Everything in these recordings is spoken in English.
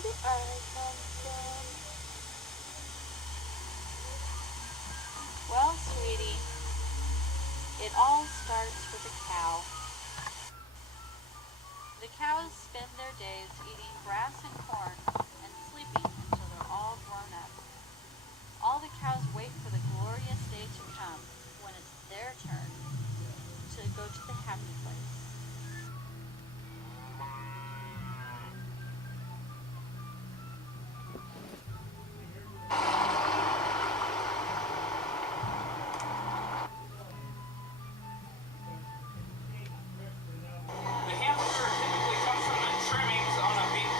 did I come from? Well, sweetie, it all starts with a cow. The cows spend their days eating grass and corn and sleeping until they're all grown up. All the cows wait for the glorious day to come when it's their turn to go to the happy place. The hamburger typically comes from the trimmings on a beef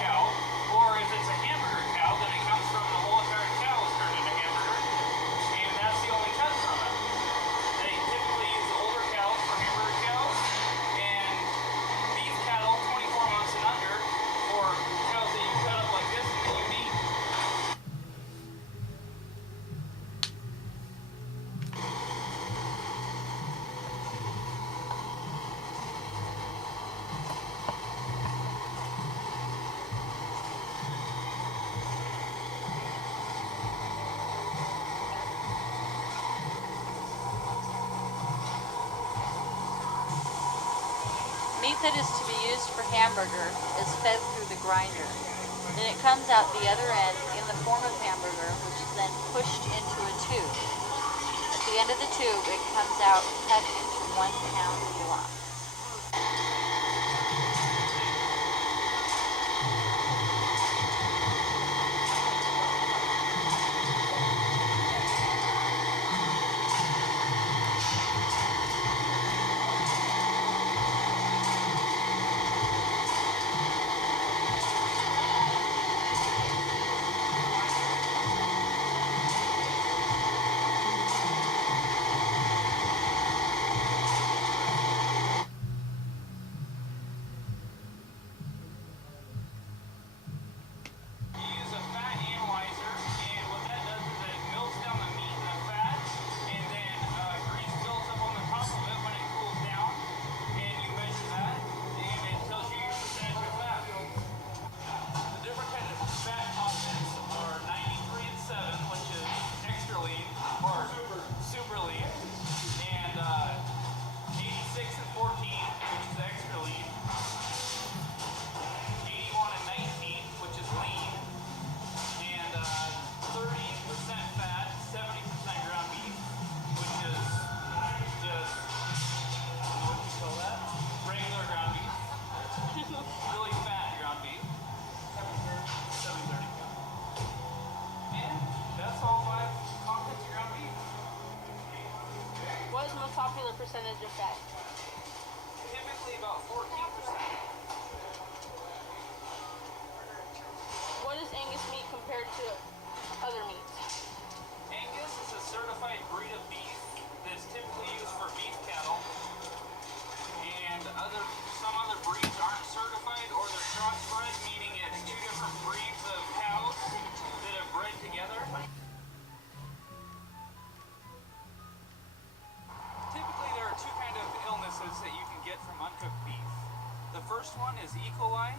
cow, or if it's a hamburger cow, then it comes from the whole entire cow is turned into hamburger, and that's the only cut from it. They typically use older cows for hamburger cows, and beef cattle 24 months and under for cows that you cut up like this and that you meat. Meat that is to be used for hamburger is fed through the grinder. Then it comes out the other end in the form of hamburger, which is then pushed into a tube. At the end of the tube, it comes out cut into 1-pound blocks. You use a fat analyzer, and what that does is it melts down the meat and the fat, and then grease builds up on the top of it when it cools down, and you measure that, and it tells you your percentage of fat. The different kind of fat options are 93 and 7, which is extra lean, or super lean, and 86 and 14, which is extra lean, 81 and 19, which is lean, and 30% fat, 70% ground beef, which is just, I don't know what you call that, regular ground beef, really fat ground beef, 730. And that's all 5 contents of ground beef. What is the most popular percentage of fat? Typically about 14%. What is Angus meat compared to other meats? Angus is a certified breed of beef that's typically used for beef cattle, and some other breeds aren't certified or they're crossbred, meaning it's 2 different breeds of cows that have bred together. Typically there are 2 kinds of illnesses that you can get from uncooked beef. The first one is E. coli,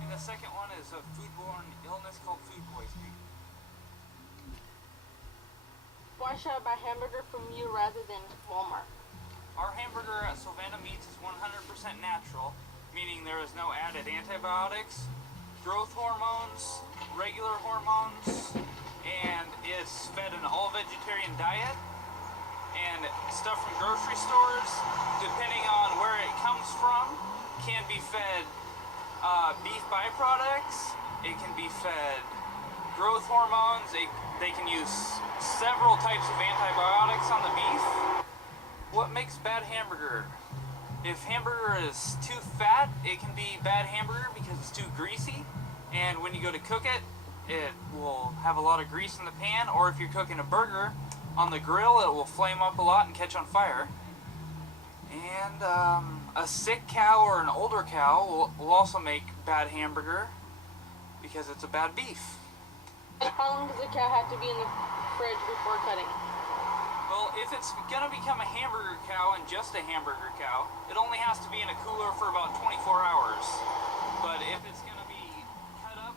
and the second one is a foodborne illness called food poisoning. Why should I buy hamburger from you rather than Walmart? Our hamburger at Sylvana Meats is 100% natural, meaning there is no added antibiotics, growth hormones, regular hormones, and it's fed an all-vegetarian diet. And stuff from grocery stores, depending on where it comes from, can be fed beef byproducts, it can be fed growth hormones, they can use several types of antibiotics on the beef. What makes bad hamburger? If hamburger is too fat, it can be bad hamburger because it's too greasy, and when you go to cook it, it will have a lot of grease in the pan, or if you're cooking a burger on the grill, it will flame up a lot and catch on fire. And a sick cow or an older cow will also make bad hamburger because it's a bad beef. How long does a cow have to be in the fridge before cutting? Well, if it's going to become a hamburger cow and just a hamburger cow, it only has to be in a cooler for about 24 hours. But if it's going to be cut up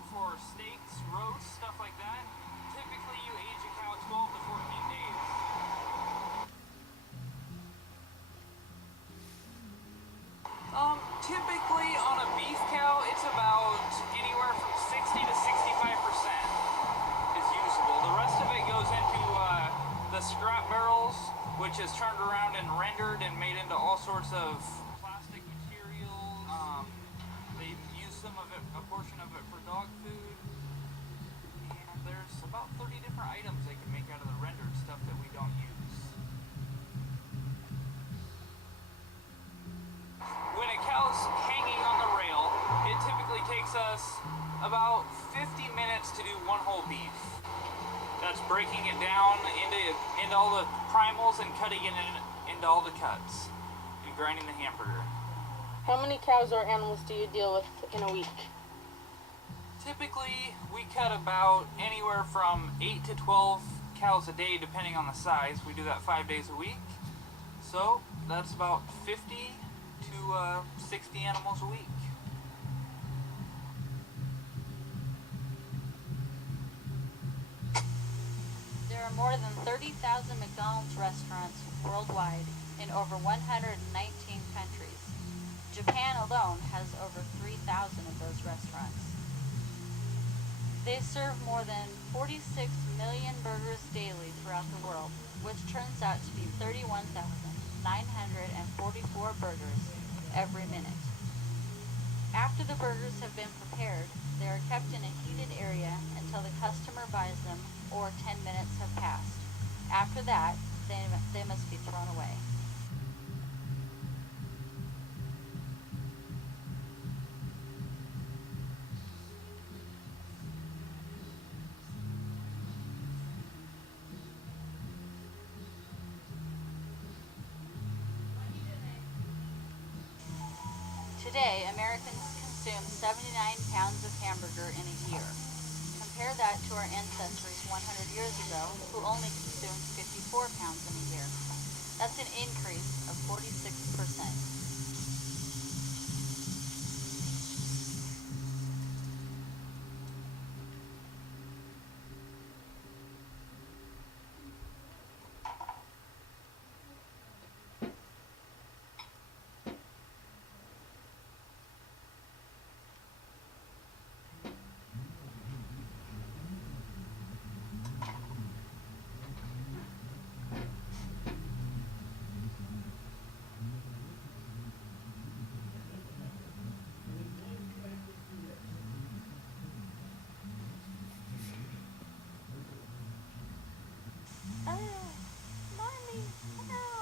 the scrap barrels, which is turned around and rendered and made into all sorts of plastic materials. They use some of it, a portion of it for dog food. And there's about 30 different items they can make out of the rendered stuff that we don't use. When a cow's hanging on the rail, it typically takes us about 50 minutes to do one whole beef. That's breaking it down into all the primals and cutting it into all the cuts and grinding the hamburger. How many cows or animals do you deal with in a week? Typically, we cut about anywhere from 8 to 12 cows a day, depending on the size. We do that 5 days a week. So that's about 50 to 60 animals a week. There are more than 30,000 McDonald's restaurants worldwide in over 119 countries. Japan alone has over 3,000 of those restaurants. They serve more than 46 million burgers daily throughout the world, which turns out to be 31,944 burgers every minute. After the burgers have been prepared, they are kept in a heated area until the customer buys them or 10 minutes have passed. After that, they must be thrown away. Today, Americans consume 79 pounds of hamburger in a year. Compare that to our ancestors 100 years ago, who only consumed 54 pounds in a year. That's an increase of 46%. Mommy, no.